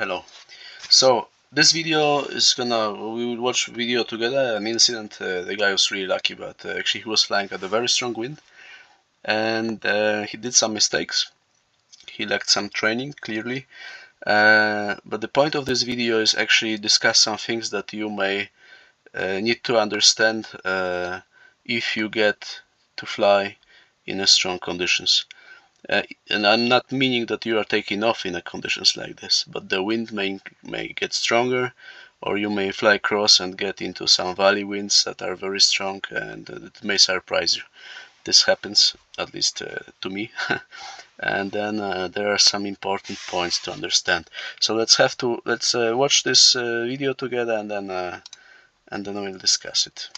hello. So this video is we will watch a video together, an incident. The guy was really lucky, but actually he was flying at a very strong wind, and he did some mistakes. He lacked some training, clearly. But the point of this video is actually discuss some things that you may need to understand if you get to fly in strong conditions. And I'm not meaning that you are taking off in conditions like this, but the wind may get stronger, or you may fly across and get into some valley winds that are very strong, and it may surprise you. This happens, at least to me. And then there are some important points to understand. So let's watch this video together, and then we'll discuss it.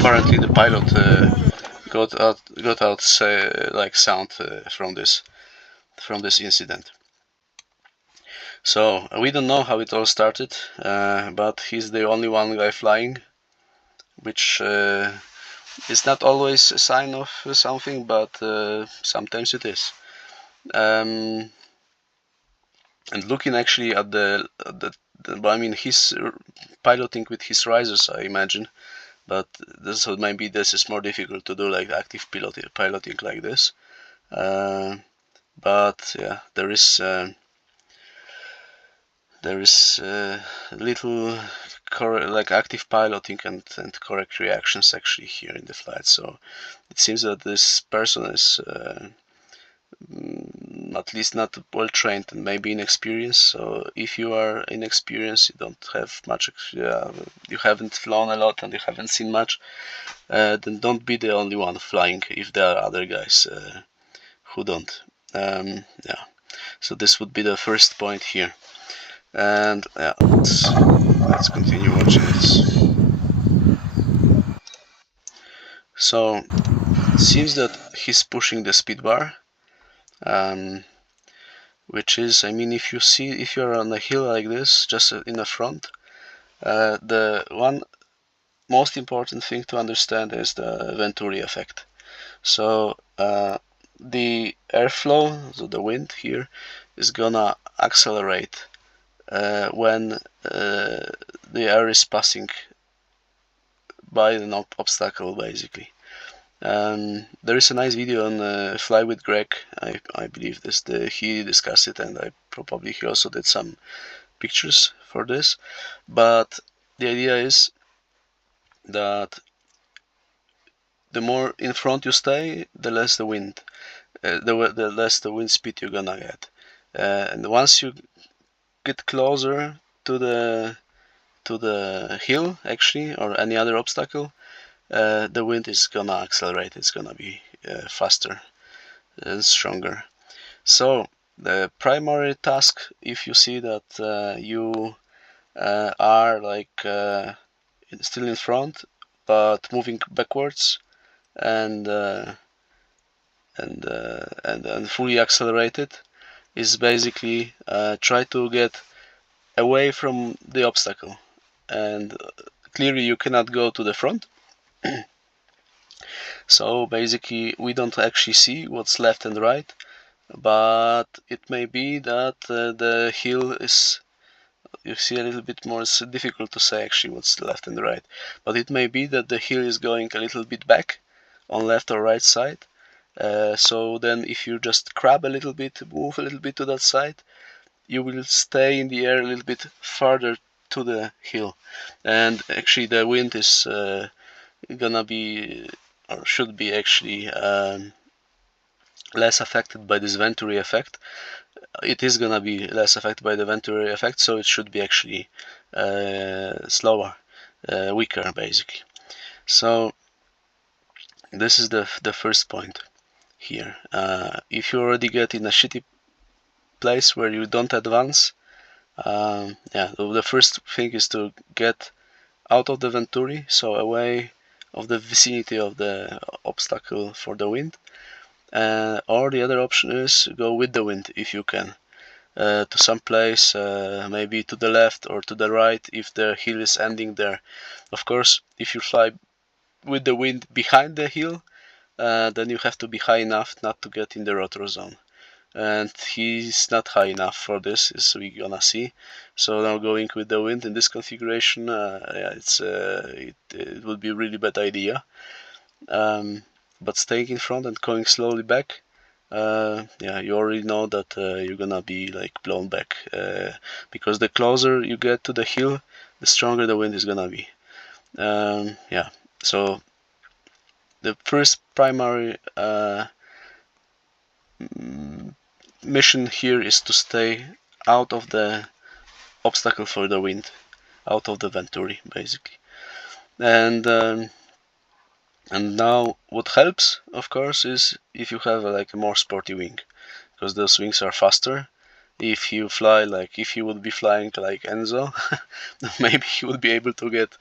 Apparently the pilot got out like sound from this incident. So we don't know how it all started, but he's the only one guy flying, which is not always a sign of something, but sometimes it is. And looking actually at I mean, he's piloting with his risers, I imagine. But maybe this is more difficult to do, like active piloting like this. But yeah, there is little like active piloting and correct reactions actually here in the flight. So it seems that this person is at least not well trained and maybe inexperienced. So if you are inexperienced, you don't have much, you haven't flown a lot and you haven't seen much, then don't be the only one flying if there are other guys who don't. Yeah, so this would be the first point here. And yeah, let's continue watching this. So it seems that he's pushing the speed bar, which is, I mean, if you're on a hill like this, just in the front, the one most important thing to understand is the Venturi effect. So the airflow, so the wind here, is gonna accelerate when the air is passing by an obstacle, basically. There is a nice video on Fly with Greg. I believe he discussed it, and he also did some pictures for this. But the idea is that the more in front you stay, the less the wind, the less the wind speed you're gonna get. And once you get closer to the hill, actually, or any other obstacle, the wind is gonna accelerate. It's gonna be faster and stronger. So the primary task, if you see that you are like still in front but moving backwards and fully accelerated, is basically try to get away from the obstacle. And clearly you cannot go to the front. So basically we don't actually see what's left and right, but it may be that the hill is you see a little bit more. It's difficult to say actually what's the left and the right, but it may be that the heel is going a little bit back on left or right side. So then if you just crab a little bit, move a little bit to that side, you will stay in the air a little bit farther to the heel. And actually the wind is gonna be, or should be actually, less affected by this Venturi effect. It is gonna be less affected by the Venturi effect, so it should be actually slower, weaker basically. So this is the first point here. If you already get in a shitty place where you don't advance, yeah, the first thing is to get out of the Venturi, so away of the vicinity of the obstacle for the wind. Or the other option is go with the wind if you can, to some place, maybe to the left or to the right if the hill is ending there. Of course, if you fly with the wind behind the hill, then you have to be high enough not to get in the rotor zone. And he's not high enough for this, as we're gonna see. So now going with the wind in this configuration, yeah, it would be a really bad idea. But staying in front and going slowly back, yeah, you already know that you're gonna be like blown back, because the closer you get to the hill, the stronger the wind is gonna be. Yeah, so the first primary mission here is to stay out of the obstacle for the wind, out of the Venturi basically. And now what helps, of course, is if you have like a more sporty wing, because those wings are faster. If you fly like, if you would be flying like Enzo, maybe he would be able to get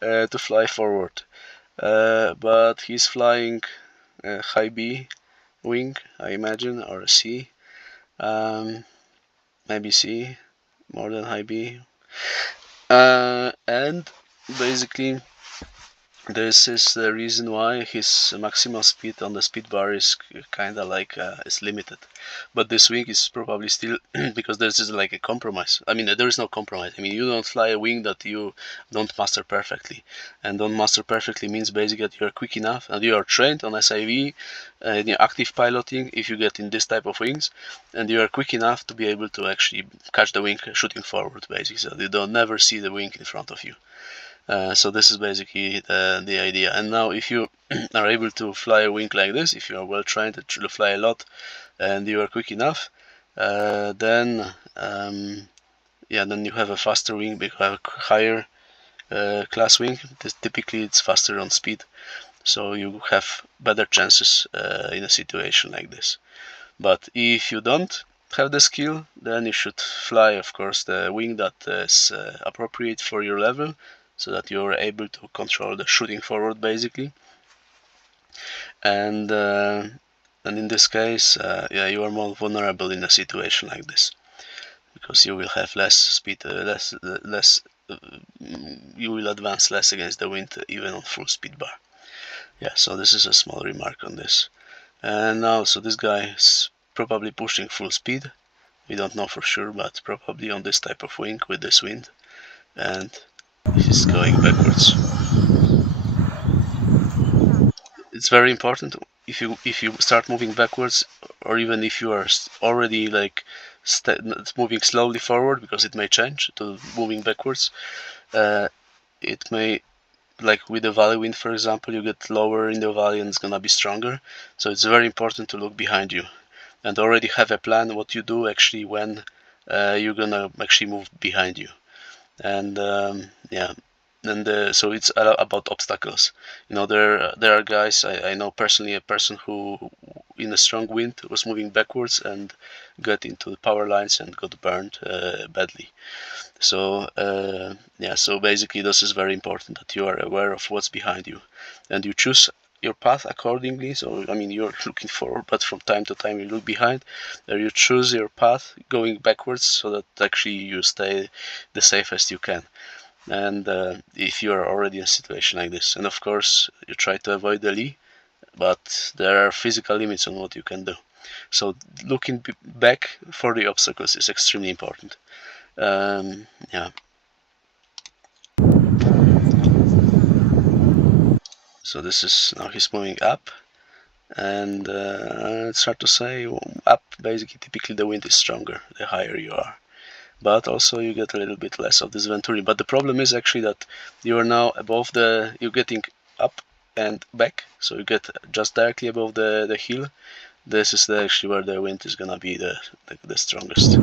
to fly forward. But he's flying high B wing, I imagine, or C. Maybe C, more than high B. And basically this is the reason why his maximal speed on the speed bar is kind of like is limited. But this wing is probably still because this is like a compromise. I mean, there is no compromise. I mean, you don't fly a wing that you don't master perfectly, and don't master perfectly means basically that you are quick enough and you are trained on SIV in active piloting. If you get in this type of wings, and you are quick enough to be able to actually catch the wing shooting forward, basically, so you don't never see the wing in front of you. So this is basically the idea. And now if you are able to fly a wing like this, if you are well trained to fly a lot and you are quick enough, then yeah, then you have a faster wing, you have a higher class wing. Typically it's faster on speed, so you have better chances in a situation like this. But if you don't have the skill, then you should fly, of course, the wing that is appropriate for your level, so that you're able to control the shooting forward basically. And in this case, yeah, you are more vulnerable in a situation like this, because you will have less speed, you will advance less against the wind even on full speed bar. Yeah, so this is a small remark on this. And now, so this guy is probably pushing full speed. We don't know for sure, but probably on this type of wing with this wind, and he's going backwards. It's very important if you start moving backwards, or even if you are already like moving slowly forward, because it may change to moving backwards. It may, like with the valley wind, for example, you get lower in the valley and it's gonna be stronger. So it's very important to look behind you and already have a plan what you do actually when you're gonna actually move behind you. And yeah, and so it's about obstacles. You know, there are guys, I know personally a person who in a strong wind was moving backwards and got into the power lines and got burned badly. So yeah, so basically this is very important, that you are aware of what's behind you and you choose your path accordingly. So I mean, you're looking forward, but from time to time you look behind, or you choose your path going backwards, so that actually you stay the safest you can. And if you are already in a situation like this, and of course you try to avoid the lee, but there are physical limits on what you can do. So looking back for the obstacles is extremely important. Yeah. So this is now he's moving up, and it's hard to say. Up, basically, typically the wind is stronger the higher you are, but also you get a little bit less of this venturi. But the problem is actually that you are now above you're getting up and back, so you get just directly above the hill. This is actually where the wind is gonna be the strongest.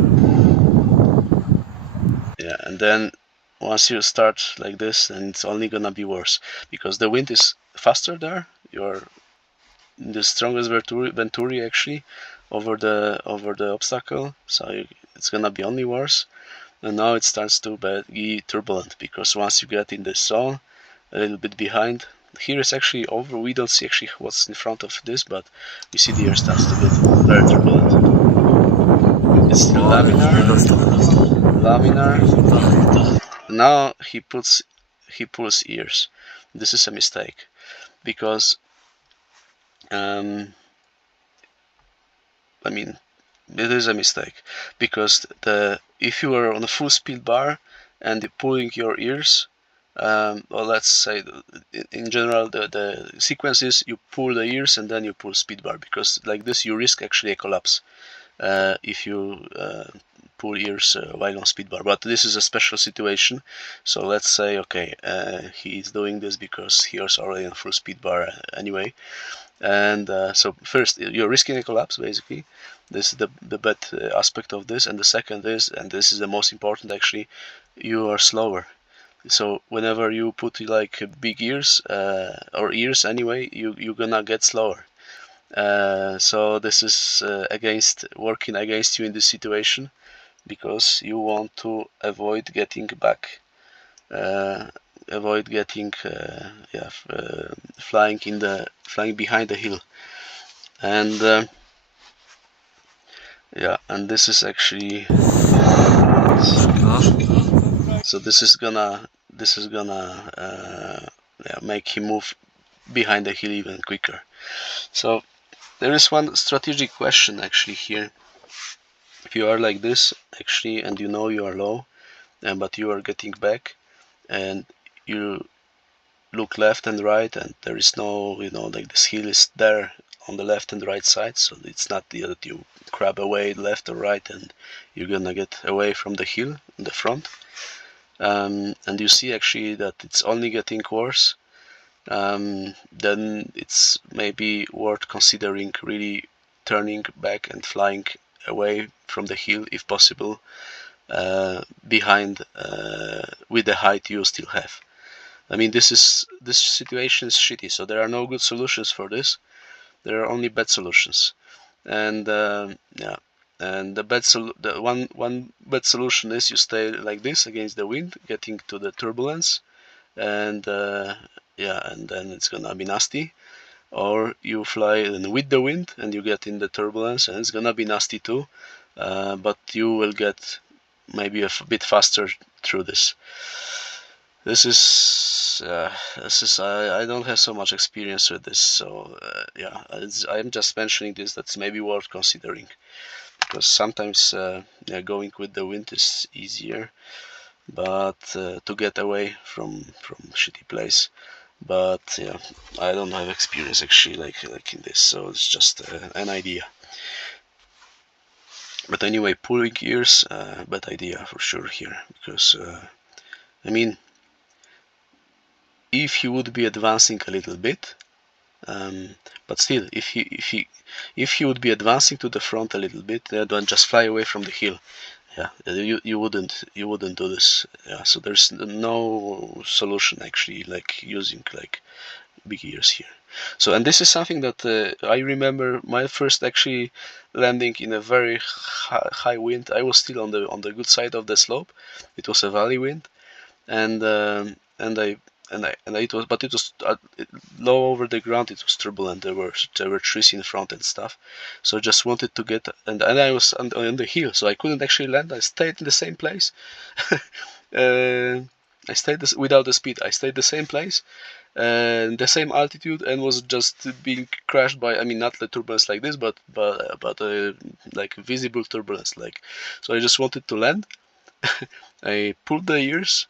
Yeah, and then once you start like this, then it's only gonna be worse because the wind is faster there. You're the strongest venturi actually over the obstacle, so it's gonna be only worse. And now it starts to be turbulent because once you get in the zone, a little bit behind. Here is actually over. We don't see actually what's in front of this, but we see the air starts to get very turbulent. It's still laminar. Now he pulls ears. This is a mistake because I mean it is a mistake because if you are on a full speed bar and you're pulling your ears, or let's say in general the sequence is you pull the ears and then you pull speed bar, because like this you risk actually a collapse if you pull ears while on speed bar. But this is a special situation, so let's say okay, he's doing this because he was already on full speed bar anyway. And so first you're risking a collapse basically. This is the bad aspect of this, and the second is, and this is the most important actually, you are slower. So whenever you put like big ears or ears anyway, you're gonna get slower. So this is working against you in this situation, because you want to avoid getting back, avoid getting flying behind the hill. And and this is actually, so this is gonna make him move behind the hill even quicker. So there is one strategic question actually here. If you are like this actually and you know you are low, but you are getting back, and you look left and right, and there is no, like this hill is there on the left and right side, so it's not that you grab away left or right and you're gonna get away from the hill in the front. And you see actually that it's only getting worse. Then it's maybe worth considering really turning back and flying away from the hill if possible, behind, with the height you still have. I mean, this situation is shitty, so there are no good solutions for this. There are only bad solutions. And and the one bad solution is you stay like this against the wind, getting to the turbulence, and and then it's gonna be nasty. Or you fly with the wind and you get in the turbulence, and it's gonna be nasty too, but you will get maybe a bit faster through this. This is I don't have so much experience with this, so I'm just mentioning this. That's maybe worth considering, because sometimes going with the wind is easier, but to get away from shitty place. But yeah, I don't have experience actually like in this, so it's just an idea. But anyway, pulling ears, bad idea for sure here, because I mean, if he would be advancing a little bit, but still, if he would be advancing to the front a little bit, don't just fly away from the hill. Yeah, you wouldn't do this. Yeah, so there's no solution actually like using like big ears here. So, and this is something that I remember my first actually landing in a very high wind. I was still on the good side of the slope. It was a valley wind, and it was, but it was low over the ground. It was turbulent. There were trees in front and stuff. So I just wanted to get, and I was on the hill, so I couldn't actually land. I stayed in the same place. I stayed without the speed. I stayed the same place and the same altitude, and was just being crashed by, I mean, not the turbulence like this, but like visible turbulence. Like, so I just wanted to land, I pulled the ears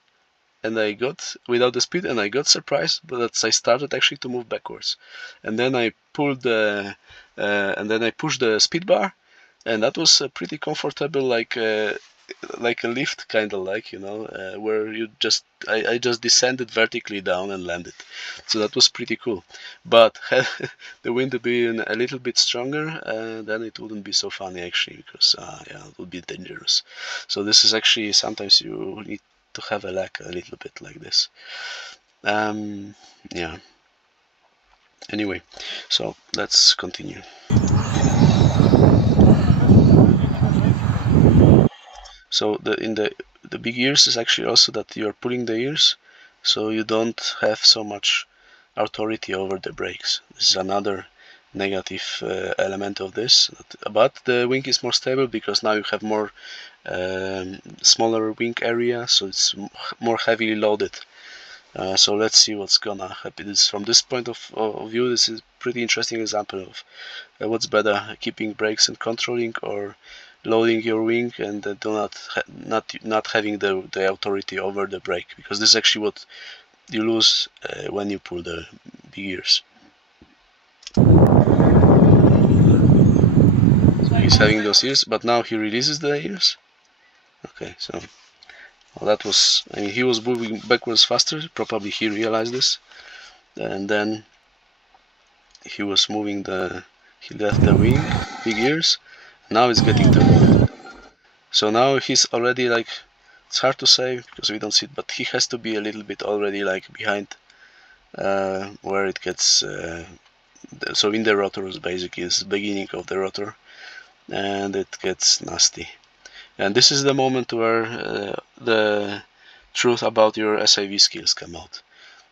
and I got without the speed, and I got surprised, but I started actually to move backwards, and then I pulled the and then I pushed the speed bar, and that was pretty comfortable, like a lift, kind of like, where you just I just descended vertically down and landed, so that was pretty cool. But had the wind been a little bit stronger, then it wouldn't be so funny actually, because yeah, it would be dangerous. So this is actually sometimes you need to have a luck a little bit like this. Yeah. Anyway, so let's continue. So in the big ears is actually also that you're pulling the ears, so you don't have so much authority over the brakes. This is another negative element of this. But the wing is more stable because now you have more smaller wing area, so it's more heavily loaded. So let's see what's gonna happen. From this point of view, this is a pretty interesting example of what's better, keeping brakes and controlling, or loading your wing and not having the authority over the brake, because this is actually what you lose when you pull the big ears. So he's having those ears, but now he releases the ears. Okay, so well, that was, I mean, he was moving backwards faster, probably he realized this, and then he was moving he left the wing, big ears, now it's getting turbulent. So now he's already like, it's hard to say because we don't see it, but he has to be a little bit already like behind where it gets, so in the rotors basically, it's the beginning of the rotor, and it gets nasty. And this is the moment where the truth about your SIV skills come out.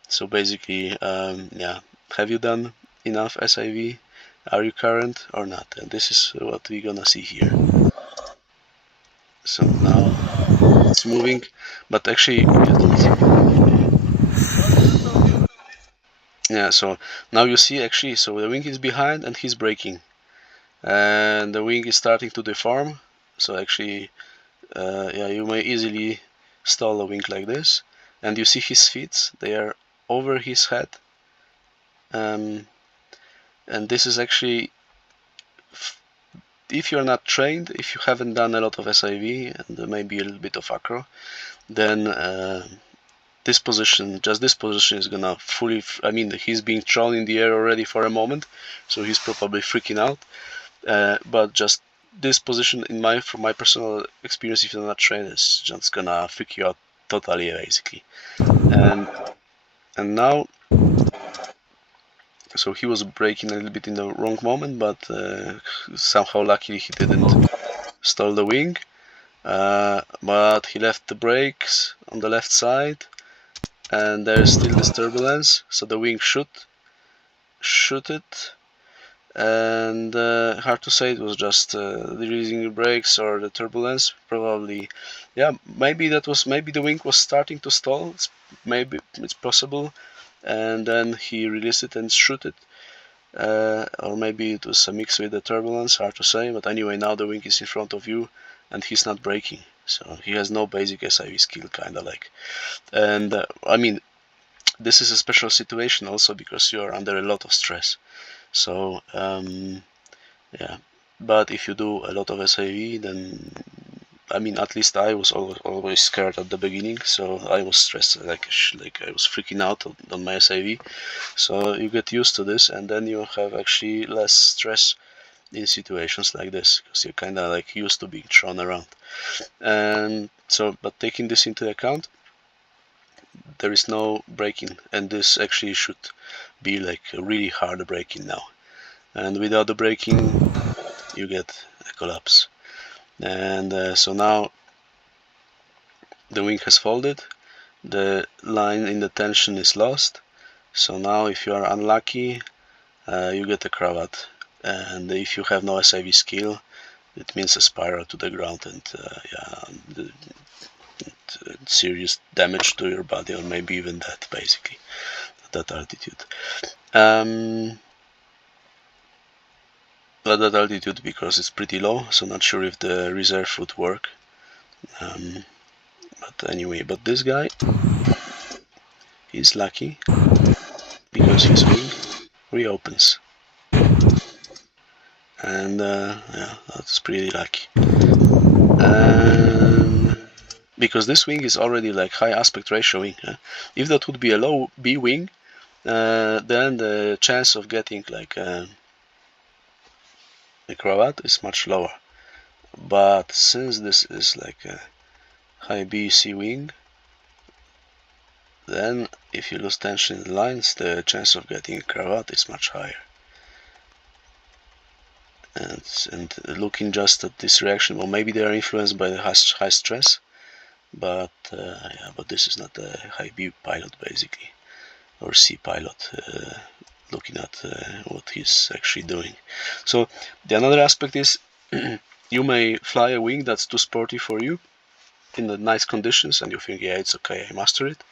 So basically, yeah, have you done enough SIV? Are you current or not? And this is what we're gonna see here. So now it's moving, but actually, yeah. So now you see actually, so the wing is behind and he's braking, and the wing is starting to deform. So actually, yeah, you may easily stall a wing like this, and you see his feet; they are over his head, and this is actually, if you're not trained, if you haven't done a lot of SIV and maybe a little bit of acro, then this position, just this position, is gonna fully, I mean, he's being thrown in the air already for a moment, so he's probably freaking out, but just this position, from my personal experience, if you're not trained, is just gonna freak you out totally, basically. And now, so he was braking a little bit in the wrong moment, but somehow luckily he didn't stall the wing, but he left the brakes on the left side, and there's still this turbulence, so the wing shoot it, and hard to say, it was just releasing the brakes or the turbulence, probably. Yeah, maybe the wing was starting to stall, maybe it's possible, and then he released it and shoot it, or maybe it was a mix with the turbulence, hard to say. But anyway, now the wing is in front of you and he's not braking, so he has no basic SIV skill, kinda like. And I mean, this is a special situation also because you are under a lot of stress. So yeah, but if you do a lot of SIV, then I mean, at least I was always scared at the beginning, so I was stressed, like I was freaking out on my SIV. So you get used to this, and then you have actually less stress in situations like this, because you're kind of like used to being thrown around. And so, but taking this into account, there is no braking, and this actually should be like a really hard braking now. And without the braking, you get a collapse. And so now the wing has folded, the line in the tension is lost, so now if you are unlucky, you get a cravat, and if you have no SIV skill, it means a spiral to the ground, and yeah, serious damage to your body, or maybe even death, basically, at that altitude. At that altitude, because it's pretty low, so not sure if the reserve would work. But anyway, but this guy, he's lucky because his wing reopens, and yeah, that's pretty lucky. And because this wing is already like high aspect ratio wing, if that would be a low B wing, then the chance of getting like a cravat is much lower. But since this is like a high BC wing, then if you lose tension in the lines, the chance of getting a cravat is much higher. And looking just at this reaction, well, maybe they are influenced by the high stress, but yeah, but this is not a high B pilot basically, or C pilot, looking at what he's actually doing. So the another aspect is you may fly a wing that's too sporty for you in the nice conditions, and you think, yeah, it's okay, I master it.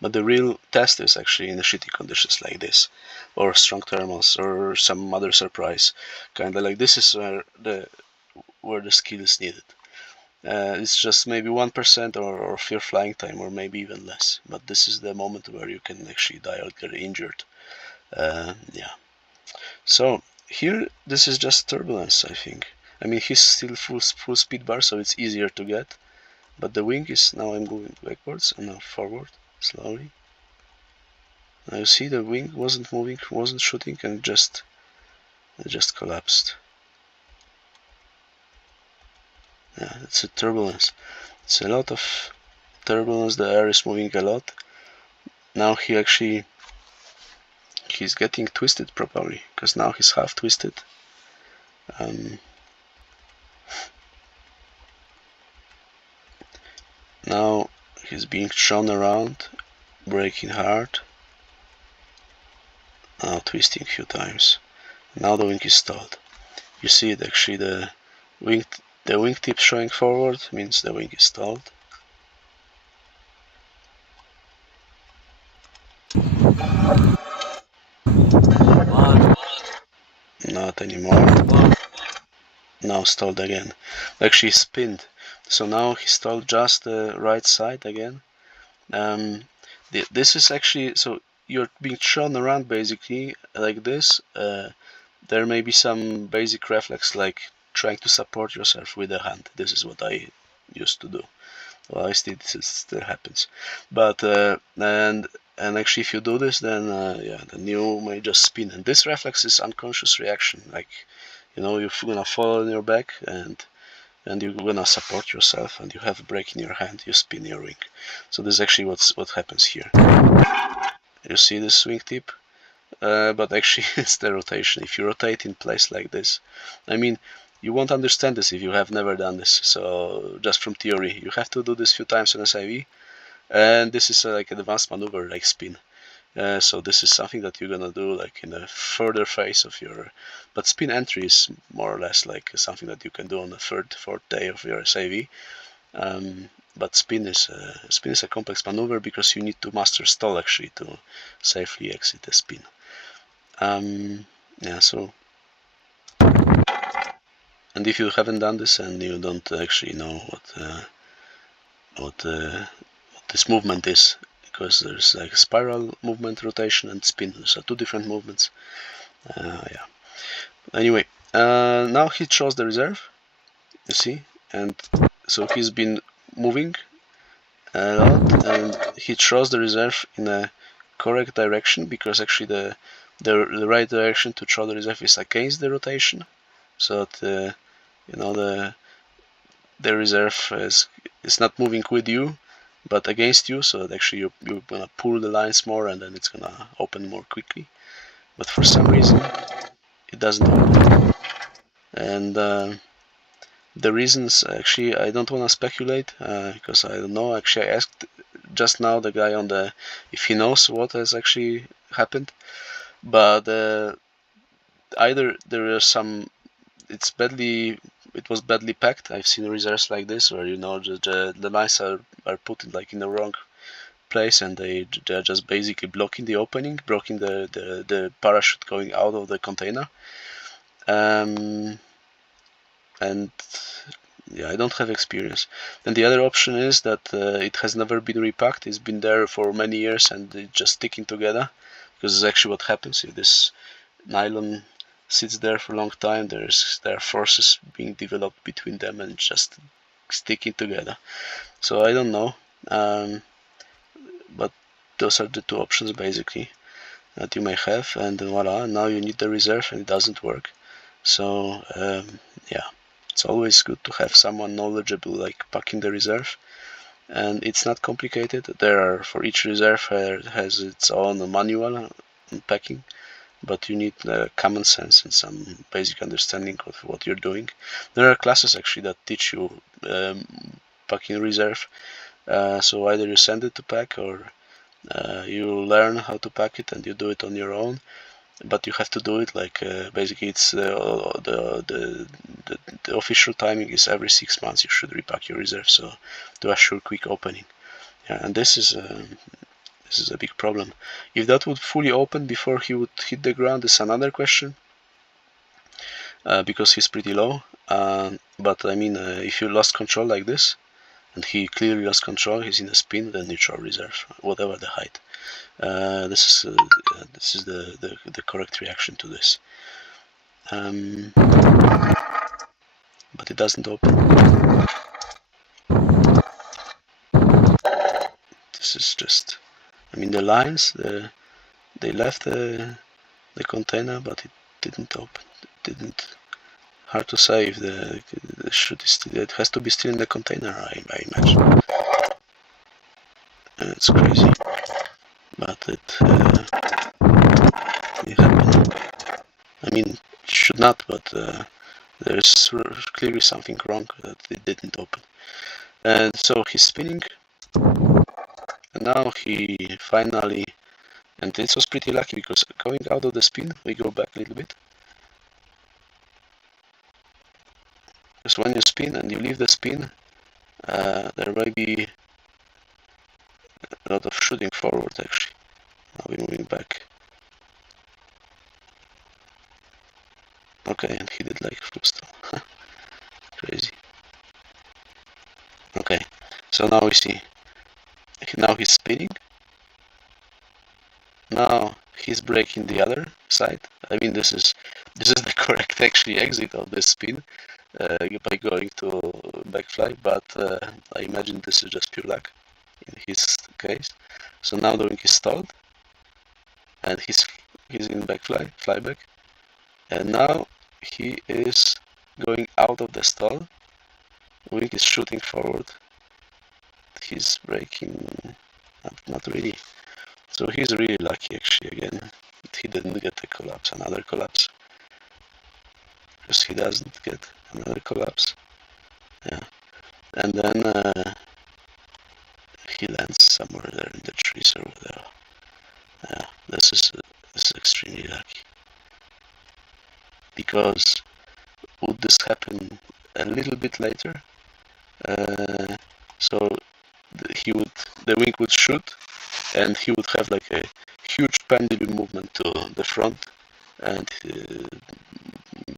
But the real test is actually in the shitty conditions like this, or strong thermals, or some other surprise. Kind of like this is where the skill is needed. It's just maybe 1% or your flying time, or maybe even less. But this is the moment where you can actually die or get injured. Yeah. So here, this is just turbulence, I think. I mean, he's still full speed bar, so it's easier to get. But the wing is, now I'm going backwards and now forward, slowly. Now you see the wing wasn't moving, wasn't shooting, and it just collapsed. Yeah, it's a turbulence. It's a lot of turbulence, the air is moving a lot. Now he's getting twisted probably, because now he's half twisted. Now he's being shown around, braking hard. Now twisting a few times. Now the wing is stalled. You see it actually, the wingtip showing forward means the wing is stalled. Not anymore. Now stalled again. Actually spinned. So now he stalled just the right side again. This is actually, so you're being shown around basically like this. There may be some basic reflex like trying to support yourself with the hand. This is what I used to do. Well, I still, this still happens. But and actually, if you do this, then yeah, then you may just spin. And this reflex is unconscious reaction. Like, you know, you're gonna fall on your back and you're gonna support yourself, and you have a brake in your hand. You spin your wing. So this is actually what happens here. You see this wing tip? But actually it's the rotation. If you rotate in place like this, I mean, you won't understand this if you have never done this. So just from theory, you have to do this few times on SIV, and this is like an advanced maneuver like spin. So this is something that you're gonna do like in a further phase of your, but spin entry is more or less like something that you can do on the fourth day of your SIV. But spin is a complex maneuver because you need to master stall actually to safely exit the spin. Yeah, so, and if you haven't done this and you don't actually know what this movement is, because there's like spiral movement, rotation, and spin, so two different movements. Yeah. Anyway, now he chose the reserve, you see, and so he's been moving a lot, and he chose the reserve in a correct direction, because actually the right direction to throw the reserve is against the rotation, so that you know the reserve is not moving with you but against you, so that actually you're gonna pull the lines more and then it's gonna open more quickly. But for some reason it doesn't open, and the reasons actually I don't want to speculate because I don't know. Actually I asked just now the guy on the if he knows what has actually happened, but either there are some, it was badly packed. I've seen reserves like this where, you know, the lines are put in like in the wrong place, and they're just basically blocking the opening, blocking the parachute going out of the container. And yeah, I don't have experience. And the other option is that it has never been repacked. It's been there for many years and it's just sticking together, because it's actually what happens if this nylon sits there for a long time. There are forces being developed between them and just sticking together. So I don't know, but those are the two options basically that you may have, and voila, now you need the reserve and it doesn't work. So yeah, it's always good to have someone knowledgeable like packing the reserve, and it's not complicated. There are, for each reserve has its own manual on packing, but you need common sense and some basic understanding of what you're doing. There are classes actually that teach you packing reserve, so either you send it to pack or you learn how to pack it and you do it on your own, but you have to do it like basically it's the official timing is every 6 months you should repack your reserve, so to assure quick opening. Yeah, and this is a big problem. If that would fully open before he would hit the ground is another question, because he's pretty low. But I mean, if you lost control like this, and he clearly lost control, he's in a spin, then neutral reserve, whatever the height. This is the correct reaction to this. But it doesn't open. This is just, I mean, the lines, they left the container, but it didn't open. It didn't. Hard to say if the shoot is still. It has to be still in the container, I imagine. It's crazy, but it happened. I mean, it should not, but there's clearly something wrong that it didn't open. And so he's spinning, and now he finally, and this was pretty lucky because going out of the spin, we go back a little bit. Just when you spin and you leave the spin, there may be a lot of shooting forward actually. Now we're moving back. Okay, and he did like footstall. Crazy. Okay, so now we see. Now he's spinning. Now he's braking the other side. I mean, this is the correct actually exit of the spin by going to backfly, but I imagine this is just pure luck in his case. So now the wing is stalled, and he's in backfly, flyback, and now he is going out of the stall. The wing is shooting forward. He's braking, not really. So he's really lucky actually again. He didn't get a collapse, another collapse. Because he doesn't get another collapse. Yeah. And then he lands somewhere there in the trees over there. Yeah, this is extremely lucky. Because would this happen a little bit later? So the wing would shoot, and he would have like a huge pendulum movement to the front, and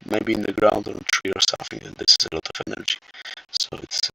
maybe in the ground or a tree or something, and this is a lot of energy. So it's